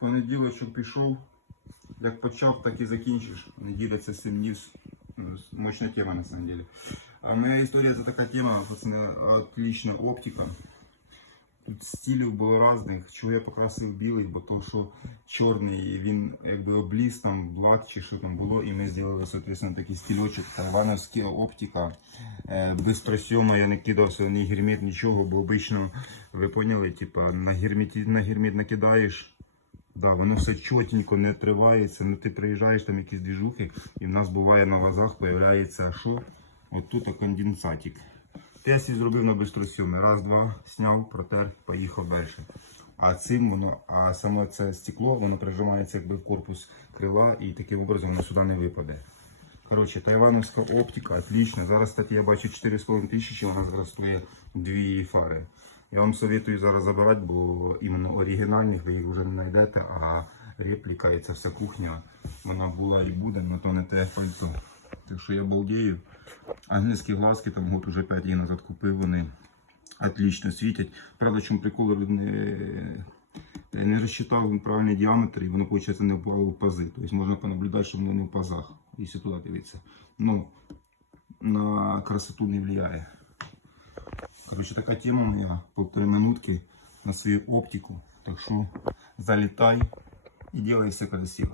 Понеділочок пішов. Як почав, так і закінчиш. Неділя це 7 днів. Ну, Мощна тема на самом деле. А моя історія це така тема, пацани, отлична оптика. Тут стилів було різних. Чого я покрасив білий, бо то, що чорний, він якби обліз там, блак чи що там було, і ми зробили, соответственно, такий стільочок, тайвановська оптика. Е, без просьому я не кидався ні гермет, нічого, бо обично, ви поняли, типа на гермет, на гермет накидаєш. Да, воно все чотенько не тривається. Ну ти приїжджаєш там якісь двіжухи, і в нас буває на вазах появляється що? От тут конденсатик. Тест я зробив на бистросйомі. Раз, два, сняв, протер, поїхав далі. А цим воно, а саме це стекло, воно прижимається якби в корпус крила і таким образом воно сюди не випаде. Коротше, тайвановська оптика, отлично. Зараз, кстати, я бачу 4,5 тисячі, вона зараз стоїть дві фари. Я вам советую зараз забирати, бо іменно оригінальних ви їх вже не знайдете, а репліка і ця вся кухня, вона була і буде, на то не те пальто. Так що я балдею. Англійські глазки там год уже 5 їх назад купив, вони отлично світять. Правда, чому прикол не, не розчитав правильний діаметр і воно, виходить, не впало в пази. Тобто можна понаблюдати, що воно не в пазах, якщо туди дивитися. Ну, на красоту не впливає. Короче, така тема у мене полторы минутки на свою оптику. Так що залітай і делай все красиво.